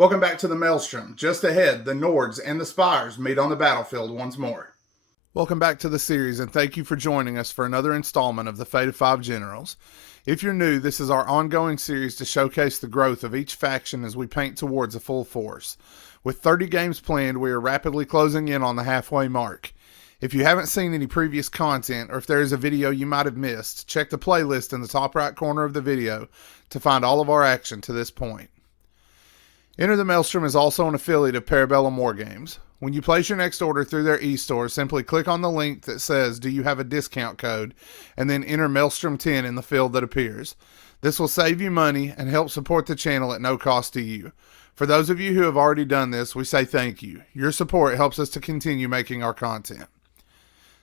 Welcome back to the Maelstrom. Just ahead, the Nords and the Spires meet on the battlefield once more. Welcome back to the series, and thank you for joining us for another installment of the Fate of Five Generals. If you're new, this is our ongoing series to showcase the growth of each faction as we paint towards a full force. With 30 games planned, we are rapidly closing in on the halfway mark. If you haven't seen any previous content, or if there is a video you might have missed, check the playlist in the top right corner of the video to find all of our action to this point. Enter the Maelstrom is also an affiliate of Parabellum Wargames. When you place your next order through their e-store, simply click on the link that says, "Do you have a discount code?" and then enter Maelstrom 10 in the field that appears. This will save you money and help support the channel at no cost to you. For those of you who have already done this, we say thank you. Your support helps us to continue making our content.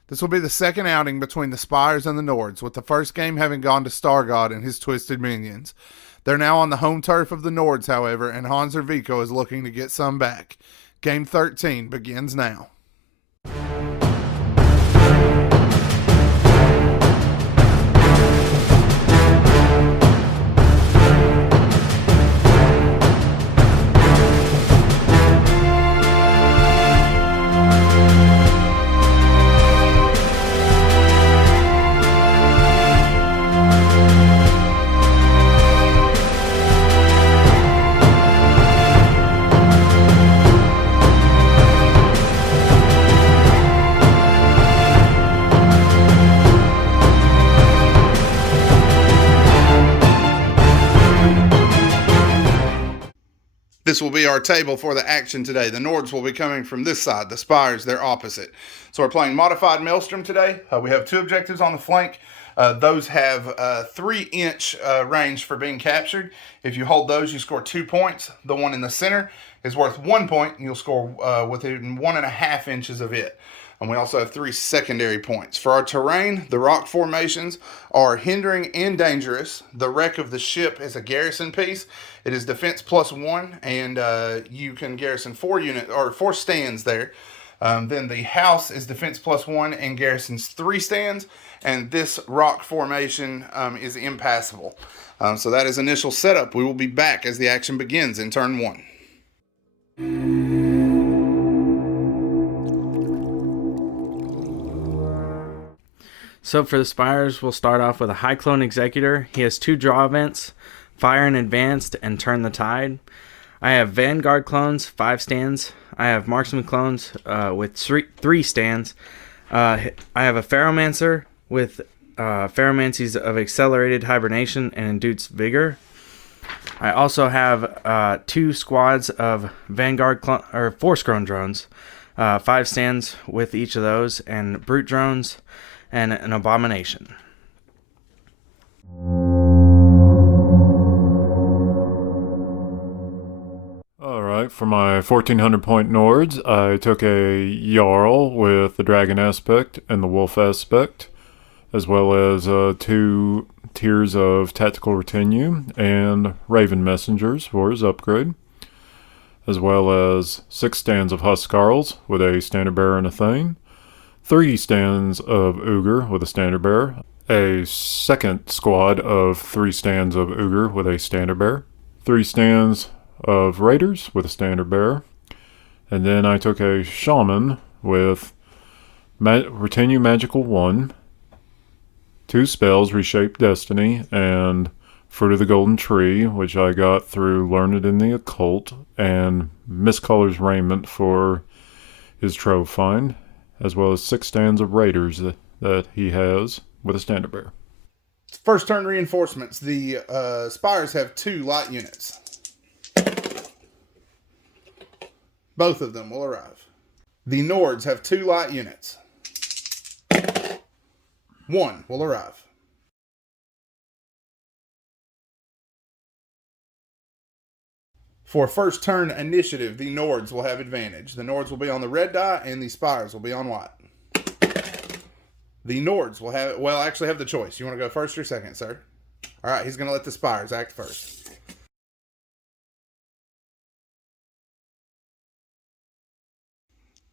This will be the second outing between the Spires and the Nords, with the first game having gone to Stargod and his twisted minions. They're now on the home turf of the Nords, however, and Hanzer Vico is looking to get some back. Game 13 begins now. This will be our table for the action today. The Nords will be coming from this side. The Spires, they're opposite. So we're playing Modified Maelstrom today. We have two objectives on the flank. Those have 3-inch range for being captured. If you hold those, you score 2 points. The one in the center is worth 1 point, and you'll score within 1.5 inches of it. And we also have 3 secondary points. For our terrain, the rock formations are hindering and dangerous. The wreck of the ship is a garrison piece. It is defense +1, and you can garrison 4 stands there. Then the house is defense +1 and garrisons 3 stands. And this rock formation is impassable. So that is initial setup. We will be back as the action begins in turn 1. So for the Spires, we'll start off with a High Clone Executor. He has 2 draw events, Fire in Advanced and Turn the Tide. I have Vanguard clones, 5 stands. I have Marksman clones with 3 stands. I have a Ferromancer with Ferromancies of Accelerated Hibernation and Induced Vigor. I also have 2 squads of Vanguard Force Grown drones, 5 stands with each of those, and Brute drones, and an Abomination. Alright, for my 1400 point Nords, I took a Jarl with the Dragon aspect and the Wolf aspect, as well as 2 tiers of Tactical Retinue and Raven Messengers for his upgrade, as well as 6 stands of Huskarls with a Standard Bearer and a Thane, 3 stands of Ogre with a Standard Bearer, a second squad of 3 stands of Ogre with a Standard Bearer, 3 stands of Raiders with a Standard Bearer, and then I took a Shaman with Retinue Magical 1, 2 spells, Reshape Destiny, and Fruit of the Golden Tree, which I got through Learned in the Occult, and Mistcolor's Raiment for his Trove Find, as well as 6 stands of Raiders that he has with a Standard Bearer. First turn reinforcements. The Spires have 2 light units. Both of them will arrive. The Nords have 2 light units. 1 will arrive. For first turn initiative, the Nords will have advantage. The Nords will be on the red die, and the Spires will be on white. The Nords will have the choice. You want to go first or second, sir? All right, he's going to let the Spires act first.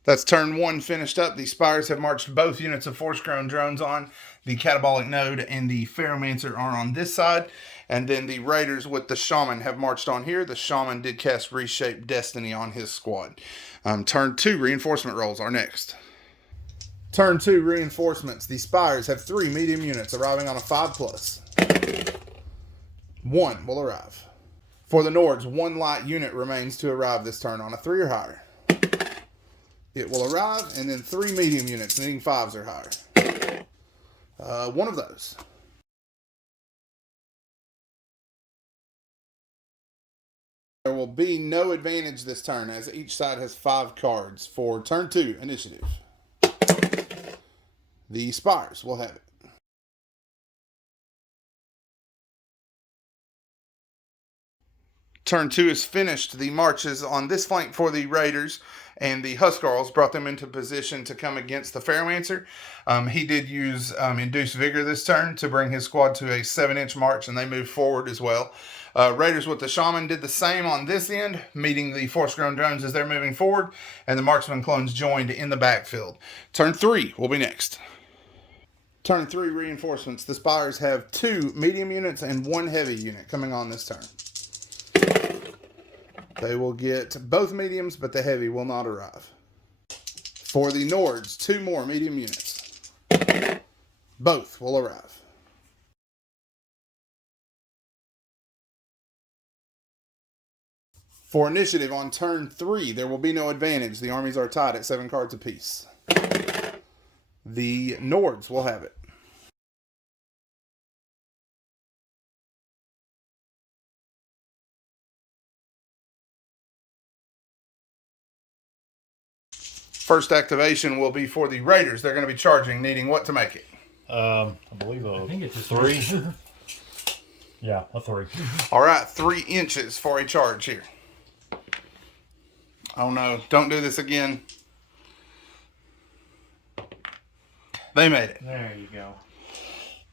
That's turn 1 finished up. The Spires have marched both units of Force Grown drones on. The Catabolic Node and the Ferromancer are on this side. And then the Raiders with the Shaman have marched on here. The Shaman did cast Reshape Destiny on his squad. Turn 2 reinforcement rolls are next. Turn 2 reinforcements. The Spires have 3 medium units arriving on a 5+. 1 will arrive. For the Nords, 1 light unit remains to arrive this turn on a 3 or higher. It will arrive, and then 3 medium units needing 5s or higher. One of those. There will be no advantage this turn, as each side has 5 cards for turn 2 initiative. The Spires will have it. Turn 2 is finished. The marches on this flank for the Raiders and the Huskarls brought them into position to come against the Ferromancer. He did use Induced Vigor this turn to bring his squad to a 7-inch march, and they moved forward as well. Raiders with the Shaman did the same on this end, meeting the Force-Grown Drones as they're moving forward, and the Marksman clones joined in the backfield. Turn 3 will be next. Turn 3 reinforcements. The Spires have 2 medium units and 1 heavy unit coming on this turn. They will get both mediums, but the heavy will not arrive. For the Nords, 2 more medium units. Both will arrive. For initiative on turn 3, there will be no advantage. The armies are tied at 7 cards apiece. The Nords will have it. First activation will be for the Raiders. They're going to be charging, needing what to make it? I believe I think it's just 3. Yeah, a 3. All right, 3 inches for a charge here. Oh no, don't do this again. They made it. There you go.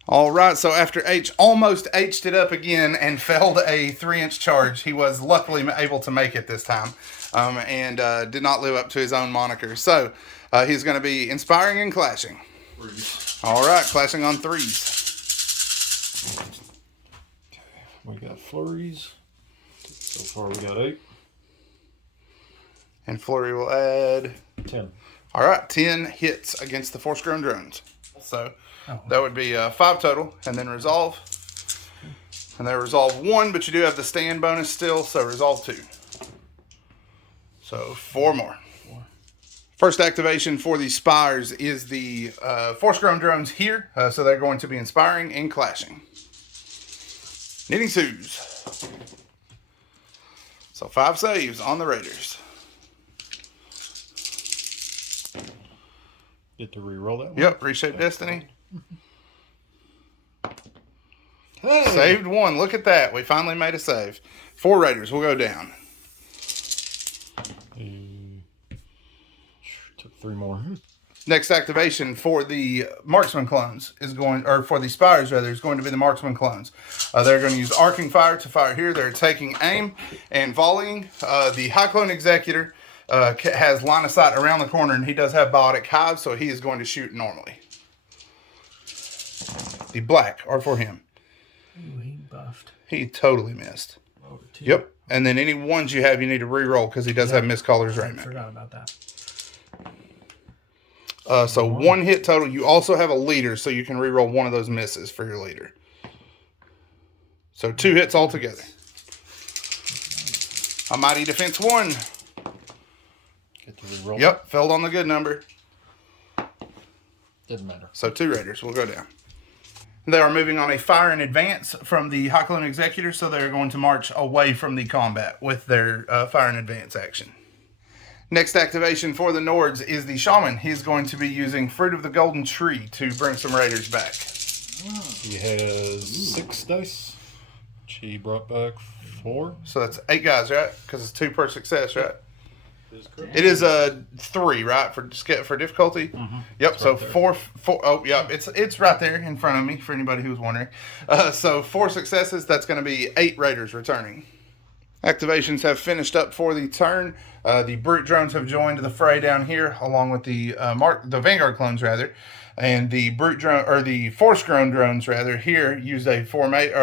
All right, so after H almost H'd it up again and failed a 3-inch charge, he was luckily able to make it this time, and did not live up to his own moniker. So he's going to be inspiring and clashing. All right, clashing on 3s. Okay, we got flurries. So far we got 8. And Flurry will add 10. All right, 10 hits against the Force-Grown Drones. So that would be 5 total, and then resolve. And they resolve 1, but you do have the stand bonus still, so resolve 2. So 4 more. First activation for the Spires is the Force-Grown Drones here, so they're going to be inspiring and clashing. Needing 2s. So 5 saves on the Raiders. Get to re-roll that one? Yep, Reshape Destiny. Hey! Saved 1. Look at that. We finally made a save. 4 Raiders will go down. Took 3 more. Next activation for the Marksman clones is going, or for the Spires rather, is going to be the Marksman clones. They're going to use Arcing Fire to fire here. They're taking aim and volleying. The High Clone Executor has line of sight around the corner, and he does have Biotic Hive, so he is going to shoot normally. The black are for him. Ooh, he buffed. He totally missed. Over 2. Yep. And then any ones you have, you need to re-roll because he does have Missed Caller's I Raiment. forgot about that. So 1 hit total. You also have a leader, so you can re-roll 1 of those misses for your leader. So 2 hits altogether. A Mighty Defense 1. Get to re-roll. Yep, failed on the good number. Didn't matter. So 2 Raiders will go down. They are moving on a fire in advance from the High Clone Executor, so they're going to march away from the combat with their fire in advance action. Next activation for the Nords is the Shaman. He's going to be using Fruit of the Golden Tree to bring some Raiders back. He has 6 dice, which he brought back 4. So that's 8 guys, right? Because it's 2 per success, right? It is a 3, right, for difficulty. Mm-hmm. Yep. It's So right there. 4. Oh, yeah. It's right there in front of me for anybody who was wondering. So 4 successes. That's going to be 8 Raiders returning. Activations have finished up for the turn. The Brute Drones have joined the fray down here, along with the Vanguard clones, rather. And the brute drone, or the force-grown drones rather, here used a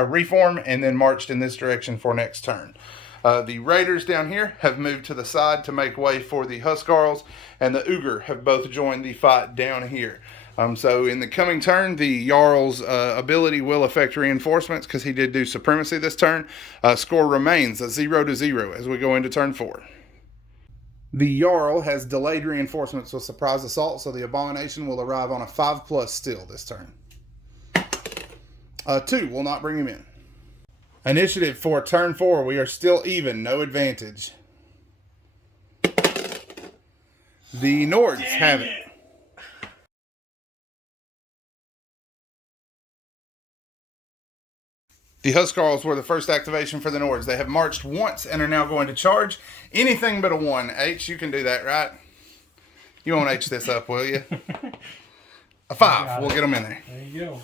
reform and then marched in this direction for next turn. The Raiders down here have moved to the side to make way for the Huskarls, and the Uger have both joined the fight down here. So in the coming turn, the Jarl's ability will affect reinforcements because he did do supremacy this turn. Score remains a 0-0 as we go into turn 4. The Jarl has delayed reinforcements with surprise assault, so the Abomination will arrive on a 5+ still this turn. 2 will not bring him in. Initiative for turn 4, we are still even, no advantage. The Nords have it. The Huskarls were the first activation for the Nords. They have marched once and are now going to charge. Anything but a 1. H, you can do that, right? You won't H this up, will you? A 5. We'll get them in there. There you go.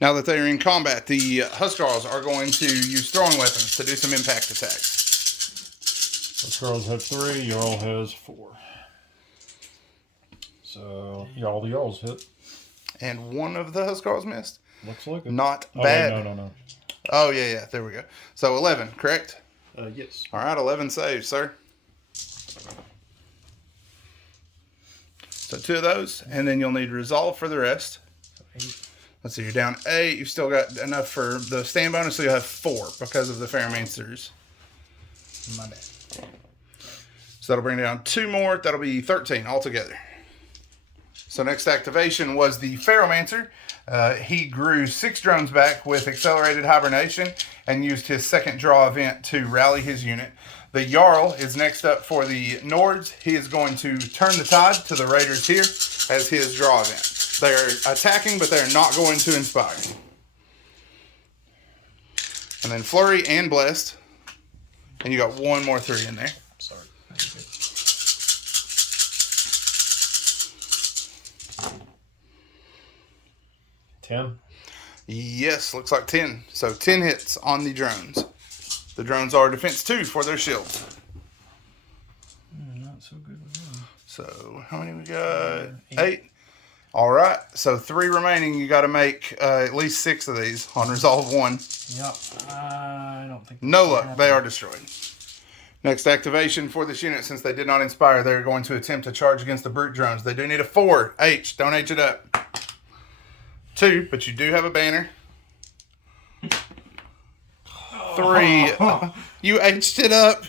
Now that they are in combat, the Huskarls are going to use throwing weapons to do some impact attacks. Huskarls have 3, Jarl has 4. So, all the Jarls hit. And one of the Huskarls missed? Looks like it. Not bad. Wait, no. Oh, yeah, there we go. So 11, correct? Yes. All right, 11 saves, sir. So 2 of those, and then you'll need resolve for the rest. Let's see, you're down 8. You've still got enough for the stand bonus, so you'll have 4 because of the Ferromancers. My bad. So that'll bring down 2 more. That'll be 13 altogether. So next activation was the Ferromancer. He grew 6 drones back with accelerated hibernation and used his second draw event to rally his unit. The Jarl is next up for the Nords. He is going to turn the tide to the Raiders here as his draw event. They're attacking, but they're not going to inspire. And then Flurry and Blessed. And you got 1 more 3 in there. Sorry. 10. Yes, looks like 10. So 10 hits on the drones. The drones are defense 2 for their shields. Not so good with them. So how many we got? 8. All right. So 3 remaining. You got to make at least 6 of these on resolve 1. Yep. I don't think. No luck. They are destroyed. Next activation for this unit, since they did not inspire, they're going to attempt to charge against the brute drones. They do need a 4. H. Don't H it up. 2, but you do have a banner. 3. You H'd it up.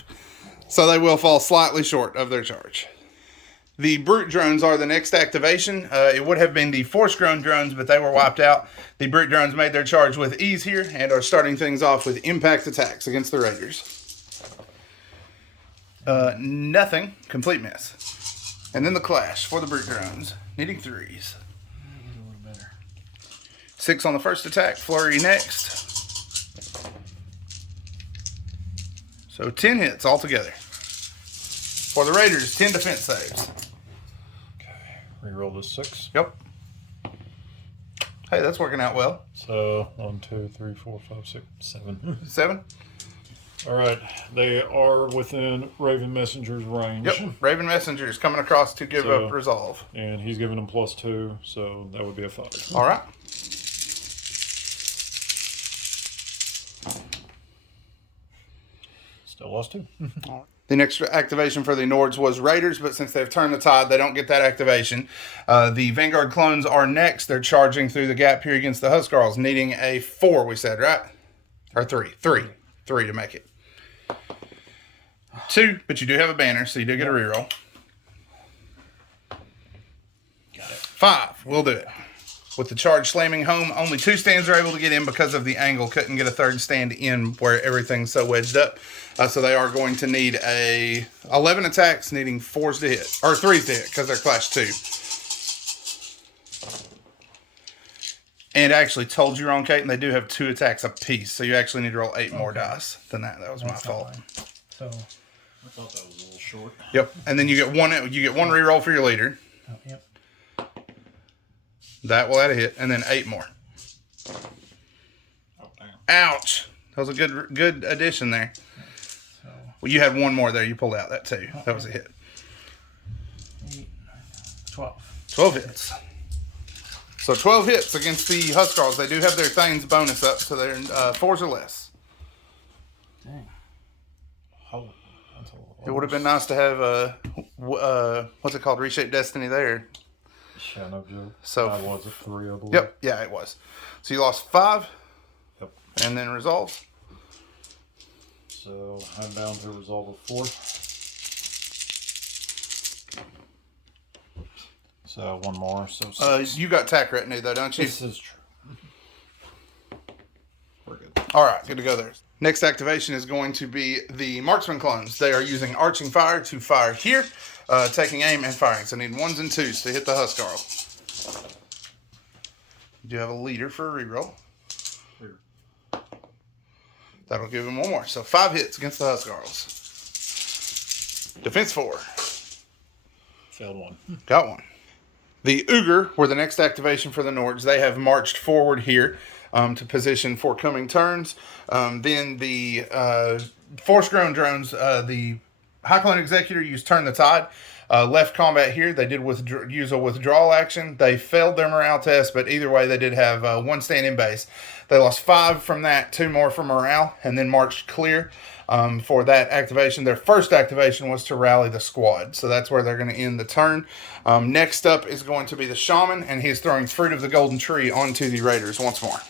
So they will fall slightly short of their charge. The brute drones are the next activation. It would have been the force-grown drones, but they were wiped out. The brute drones made their charge with ease here and are starting things off with impact attacks against the Raiders. Nothing. Complete miss. And then the clash for the brute drones. Needing 3s. A little better. 6 on the first attack. Flurry next. So 10 hits altogether. For the Raiders, 10 defense saves. Okay. Reroll the 6. Yep. Hey, that's working out well. So 1, 2, 3, 4, 5, 6, 7. 7. All right. They are within Raven Messenger's range. Yep. Raven Messenger is coming across to give up resolve. And he's giving him +2, so that would be a 5. All right. Still lost 2. The next activation for the Nords was Raiders, but since they've turned the tide, they don't get that activation. The Vanguard clones are next. They're charging through the gap here against the Huskarls, needing a 4, we said, right? Or 3. 3 to make it. 2, but you do have a banner, so you do get a reroll. Got it. 5, we'll do it. With the charge slamming home, only 2 stands are able to get in because of the angle. Couldn't get a 3rd stand in where everything's so wedged up. So they are going to need 11 attacks, needing 4s to hit. Or 3s to hit, because they're class 2. And I actually told you wrong, Kate, and they do have 2 attacks apiece. So you actually need to roll 8 more dice than that. That was my fault. So I thought that was a little short. Yep. And then you get one reroll for your leader. oh, yep. That will add a hit, and then 8 more. Oh, damn. Ouch. That was a good addition there. So Well, you had 1 more there. You pulled out that 2. That was a hit. 8, 9, 12. 12 hits. So 12 hits against the Huskarls. They do have their Thane's bonus up, so they're 4s or less. Dang. Oh, that's a little It would have been nice to have what's it called, Reshape Destiny there. Yeah, no joke. So I was a 3, I believe. Yep, yeah, it was. So you lost 5. Yep. And then resolve. So I'm down to resolve of 4. So one more. So 6. You got tack retinue though, don't you? This is true. We're good. All right, good to go there. Next activation is going to be the marksman clones. They are using arching fire to fire here, taking aim and firing. So need 1s and 2s to hit the Huskarl. You do have a leader for a reroll. That'll give him 1 more. So 5 hits against the Huskarls. Defense 4. Failed 1. Got 1. The Ogre were the next activation for the Nords. They have marched forward here to position for coming turns. Then the force-grown drones, the High Clone Executor used Turn the Tide. Left combat here. They did use a withdrawal action. They failed their morale test, but either way, they did have 1 stand in base. They lost 5 from that, 2 more from morale, and then marched clear for that activation. Their first activation was to rally the squad, so that's where they're going to end the turn. Next up is going to be the Shaman, and he's throwing Fruit of the Golden Tree onto the Raiders once more.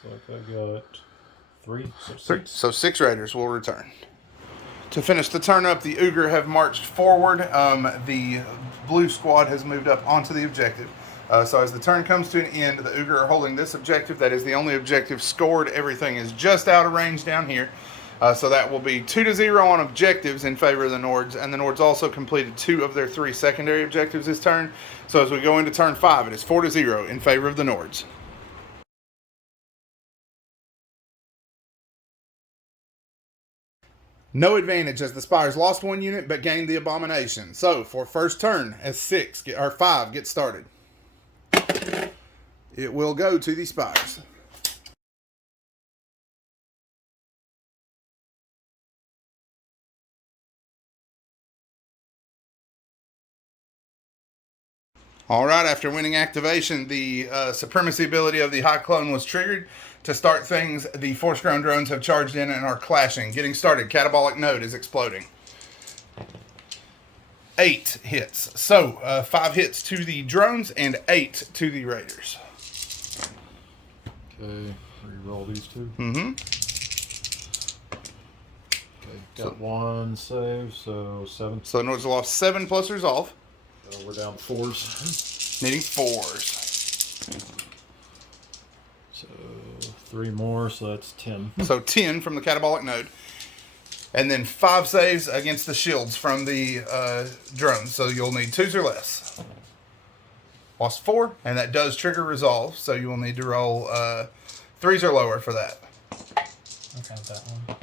So I got 3. So 3. 6. So 6 Raiders will return. To finish the turn up, the Ogre have marched forward. The blue squad has moved up onto the objective. So as the turn comes to an end, the Ogre are holding this objective. That is the only objective scored. Everything is just out of range down here. So that will be 2-0 on objectives in favor of the Nords. And the Nords also completed 2 of their 3 secondary objectives this turn. So as we go into turn 5, it is 4-0 in favor of the Nords. No advantage as the Spires lost 1 unit but gained the Abomination. So for first turn, as 5 get started. It will go to the Spires. All right, after winning activation, the supremacy ability of the High Clone was triggered. To start things, the force-grown drones have charged in and are clashing. Getting started, Catabolic Node is exploding. 8 hits. So, 5 hits to the drones and 8 to the Raiders. Okay, re-roll these 2. Mm-hmm. Okay, got 1 save, so 7. So, Nords lost 7 plus resolve. We're down 4s. Needing 4s. So 3 more, so that's 10. So 10 from the Catabolic Node. And then 5 saves against the shields from the drones. So you'll need 2s or less. Lost 4, and that does trigger resolve. So you will need to roll 3s or lower for that. I got that one.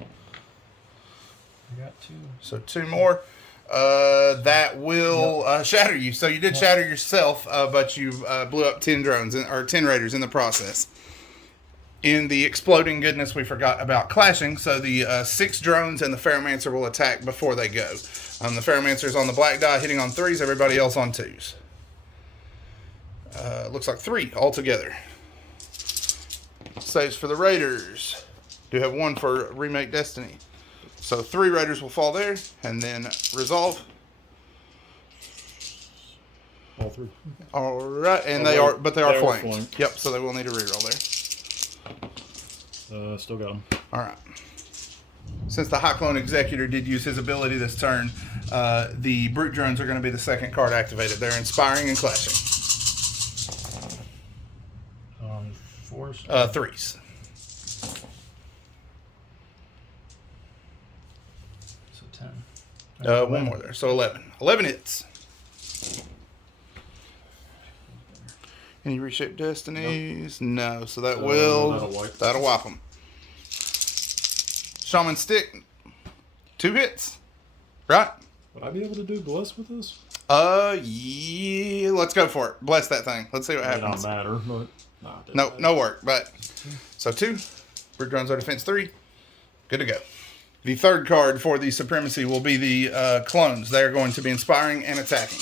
I got 2. So 2 more. That will shatter you. So you did shatter yourself, but you blew up 10 drones or 10 raiders in the process. In the exploding goodness, we forgot about clashing. So the 6 drones and the Ferromancer will attack before they go. The Ferromancer is on the black die, hitting on 3s. Everybody else on 2s. Looks like 3 altogether. Saves for the Raiders. Do have 1 for Remake Destiny. So 3 Raiders will fall there, and then resolve. All 3. All right, and they are flanked. Yep, so they will need a reroll there. Still got them. All right. Since the High Clone Executor did use his ability this turn, the Brute Drones are going to be the second card activated. They're inspiring and clashing. 4s? 3s. So 10. 1 more there, so 11. 11 hits. Any Reshape Destinies? Nope. No, so that'll wipe them. Shaman Stick, 2 hits. Right? Would I be able to do Bless with this? Yeah, let's go for it. Bless that thing. Let's see what happens. It don't matter, but No work, but so 2. Brute Drones are defense 3. Good to go. The third card for the Supremacy will be the clones. They are going to be inspiring and attacking.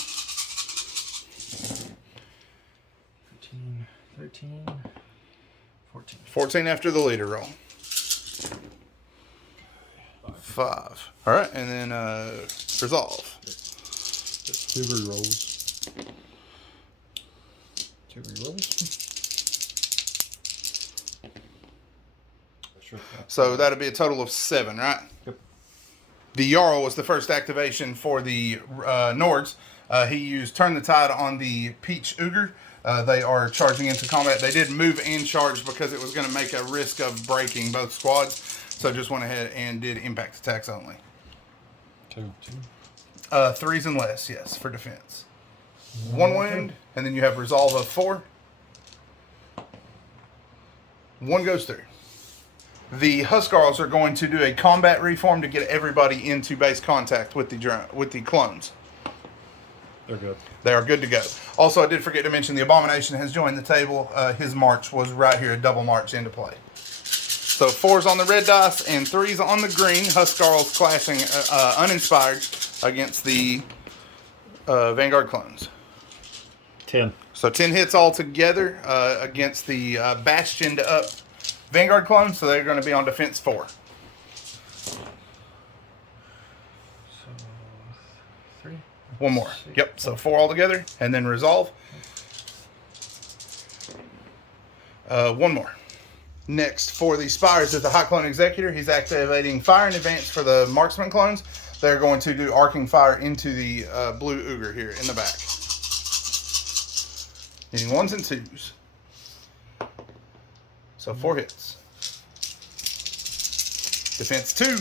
14. 14. 14 after the leader roll. 5. All right, and then resolve. 2 rerolls. 2 rerolls. Sure. So that'll be a total of 7, right? Yep. The Jarl was the first activation for the Nords. He used Turn the Tide on the Peach Ogre. They are charging into combat. They did move and charge because it was going to make a risk of breaking both squads. So just went ahead and did impact attacks only. 2. 3s and less, yes, for defense. 1 wound, and then you have resolve of 4. 1 goes through. The Huskarls are going to do a combat reform to get everybody into base contact with the clones. They're good. They are good to go. Also, I did forget to mention the Abomination has joined the table. His march was right here, a double march into play. So 4s on the red dice and 3s on the green. Huskarls clashing uninspired against the Vanguard clones. 10. So 10 hits all together against the bastioned up Vanguard clones. So they're going to be on defense 4. So 3. 1 more. Yep. So 4 all together, and then resolve. 1 more. Next, for the Spires is the Hot Clone Executor. He's activating Fire in advance for the Marksman clones. They're going to do Arcing Fire into the Blue Ogre here in the back. Needing 1s and 2s. So 4 hits. Defense 2.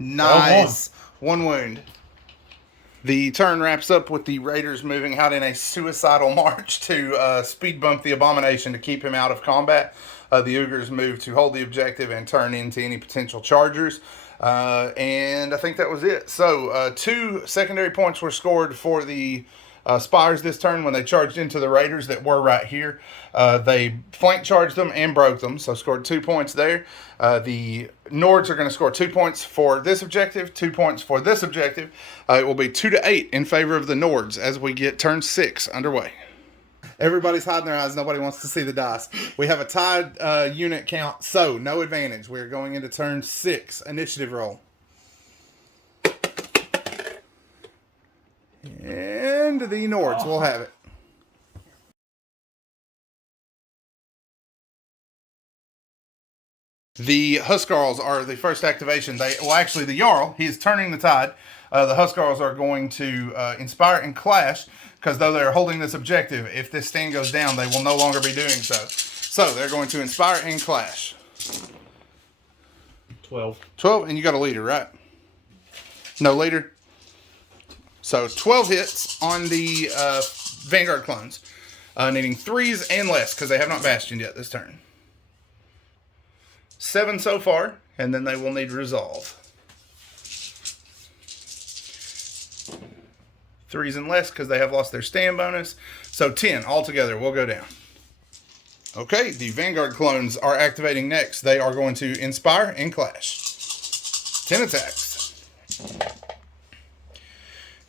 Nice. 1 wound. The turn wraps up with the Raiders moving out in a suicidal march to speed bump the Abomination to keep him out of combat. The Ogres move to hold the objective and turn into any potential chargers. And I think that was it. So 2 secondary points were scored for the Spires this turn when they charged into the Raiders that were right here. They flank charged them and broke them, so scored 2 points there. The Nords are going to score 2 points for this objective, 2 points for this objective. It will be 2-8 in favor of the Nords as we get turn 6 underway. Everybody's hiding their eyes. Nobody wants to see the dice. We have a tied unit count, so no advantage. We're going into turn 6. Initiative roll. And the Nords will have it. The Huskarls are the first activation. Actually, the Jarl, he's turning the tide. The Huskarls are going to inspire and clash, because though they're holding this objective, if this stand goes down, they will no longer be doing so. So they're going to inspire and clash. 12. 12, and you got a leader, right? No leader? So 12 hits on the Vanguard clones, needing 3s and less, because they have not bastioned yet this turn. 7 so far, and then they will need resolve. 3s and less, because they have lost their stand bonus. So 10 altogether will go down. Okay, the Vanguard clones are activating next. They are going to inspire and clash. 10 attacks.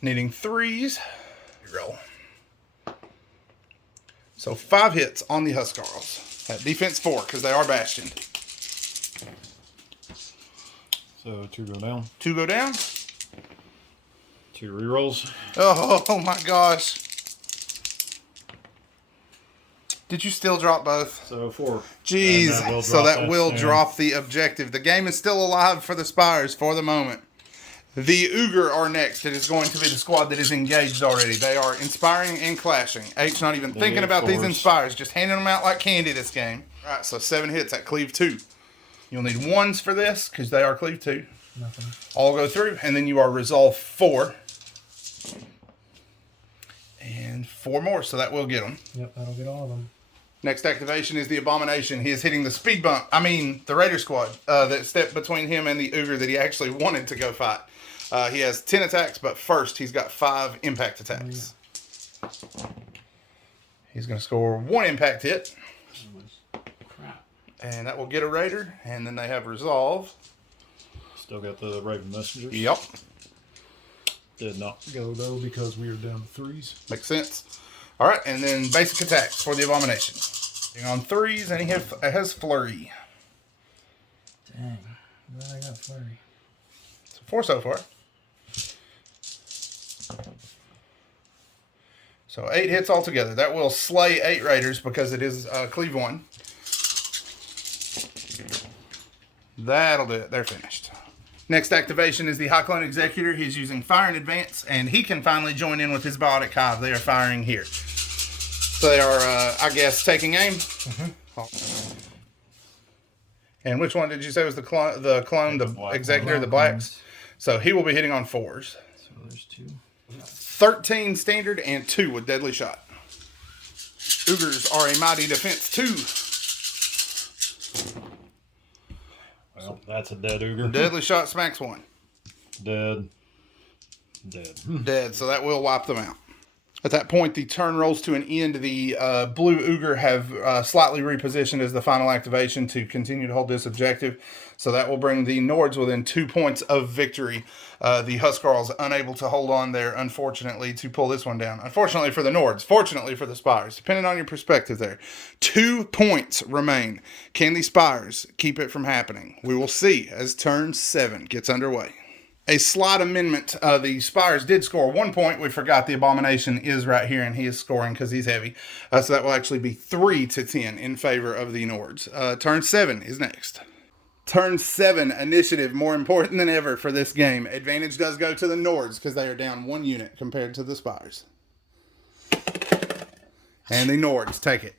Needing 3s. Roll. So 5 hits on the Huskarls. At defense 4, because they are bastioned. So 2 go down. 2 go down. 2 rerolls. Oh my gosh. Did you still drop both? So 4. Jeez. So that will drop the objective. The game is still alive for the Spires for the moment. The Ogre are next. It is going to be the squad that is engaged already. They are inspiring and clashing. H not even thinking about these inspires, just handing them out like candy this game. All right, so 7 hits at cleave 2. You'll need 1s for this, because they are cleave 2. Nothing. All go through, and then you are resolve 4. And 4 more, so that will get them. Yep, that'll get all of them. Next activation is the Abomination. He is hitting the speed bump. The Raider squad that stepped between him and the Ogre that he actually wanted to go fight. He has 10 attacks, but first he's got 5 impact attacks. He's going to score 1 impact hit. Crap. And that will get a Raider. And then they have resolve. Still got the Raven Messengers. Yep. Did not. Go though because we are down to 3s. Makes sense. All right, and then basic attacks for the Abomination. On 3s, and he has Flurry. Dang. Glad I got Flurry. So 4 so far. So 8 hits altogether. That will slay 8 Raiders because it is Cleave 1. That'll do it. They're finished. Next activation is the High Clone Executor. He's using Fire in Advance, and he can finally join in with his Biotic Hive. They are firing here. So they are, I guess, taking aim. Mm-hmm. And which one did you say was the clone, the Executor, the blacks? So he will be hitting on 4s. So there's 2. 13 standard and 2 with Deadly Shot. Ogres are a mighty defense 2. Well, that's a dead Ogre. Deadly Shot smacks 1. Dead. Dead, so that will wipe them out. At that point, the turn rolls to an end. The blue Ogre have slightly repositioned as the final activation to continue to hold this objective. So that will bring the Nords within 2 points of victory. The Huskarls unable to hold on there, unfortunately, to pull this one down. Unfortunately for the Nords, fortunately for the Spires, depending on your perspective there. 2 points remain. Can the Spires keep it from happening? We will see as turn 7 gets underway. A slight amendment. The Spires did score 1 point. We forgot the Abomination is right here, and he is scoring because he's heavy. So that will actually be 3-10 in favor of the Nords. Turn 7 is next. Turn 7 initiative, more important than ever for this game. Advantage does go to the Nords because they are down 1 unit compared to the Spires. And the Nords take it.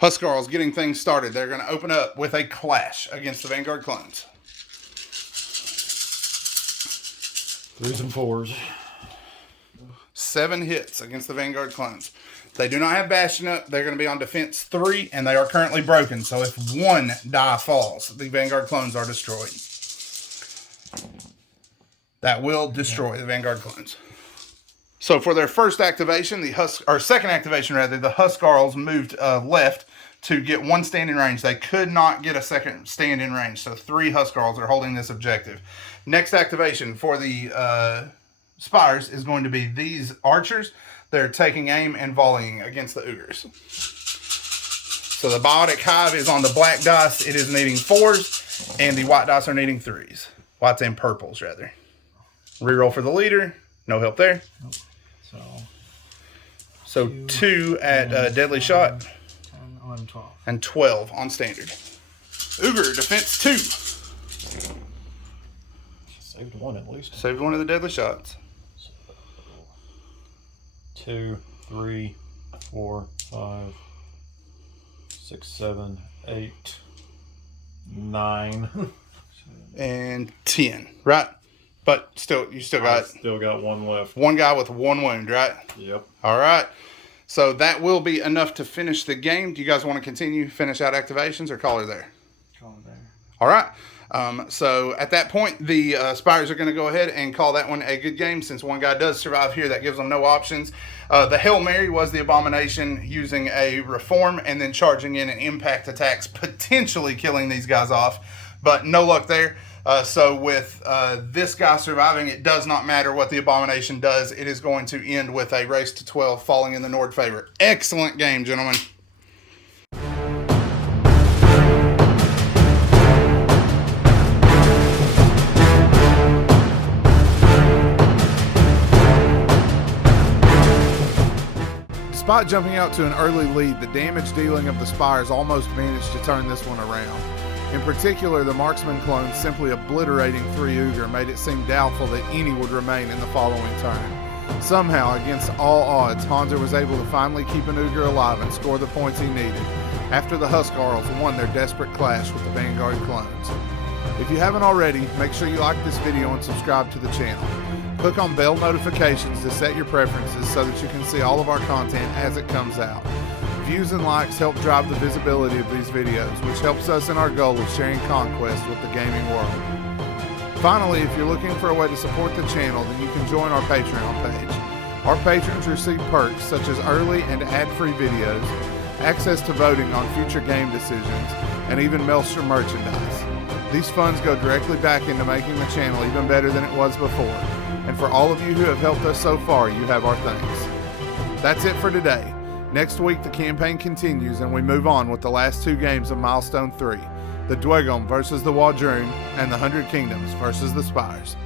Huskarls getting things started. They're going to open up with a clash against the Vanguard clones. 3s and 4s. 7 hits against the Vanguard clones. They do not have Bastion up. They're going to be on defense 3, and they are currently broken. So if 1 die falls, the Vanguard clones are destroyed. That will destroy the Vanguard clones. So for their first activation, second activation rather, the Huskarls moved left to get 1 stand in range. They could not get a second stand in range, so 3 Huskarls are holding this objective. Next activation for the Spires is going to be these archers. They're taking aim and volleying against the Ogres. So the Biotic Hive is on the black dice. It is needing 4s, and the white dice are needing 3s. Whites and purples, rather. Reroll for the leader. No help there. Nope. So 2 at Deadly Shot. 10, 11, 12. And 12 on standard. Ogre, defense 2. Saved 1 at least. Saved 1 of the Deadly Shots. 2, 3, 4, 5, 6, 7, 8, 9. And 10, right? But you still got... Still got 1 left. 1 guy with 1 wound, right? Yep. All right. So that will be enough to finish the game. Do you guys want to continue, finish out activations, or call her there? Call it there. All right. So at that point, the Spires are going to go ahead and call that one a good game. Since 1 guy does survive here, that gives them no options. The Hail Mary was the Abomination using a Reform and then charging in an impact attacks, potentially killing these guys off. But no luck there. So with this guy surviving, it does not matter what the Abomination does. It is going to end with a race to 12 falling in the Nord favor. Excellent game, gentlemen. Despite jumping out to an early lead, the damage dealing of the Spires almost managed to turn this one around. In particular, the Marksman clone simply obliterating 3 Ogre made it seem doubtful that any would remain in the following turn. Somehow, against all odds, Hanzer was able to finally keep an Ogre alive and score the points he needed, after the Huskarls won their desperate clash with the Vanguard clones. If you haven't already, make sure you like this video and subscribe to the channel. Click on bell notifications to set your preferences so that you can see all of our content as it comes out. Views and likes help drive the visibility of these videos, which helps us in our goal of sharing conquest with the gaming world. Finally, if you're looking for a way to support the channel, then you can join our Patreon page. Our patrons receive perks such as early and ad-free videos, access to voting on future game decisions, and even Maelstrom merchandise. These funds go directly back into making the channel even better than it was before. And for all of you who have helped us so far, you have our thanks. That's it for today. Next week, the campaign continues and we move on with the last 2 games of Milestone 3, the Dwegom versus the Waldron and the 100 Kingdoms versus the Spires.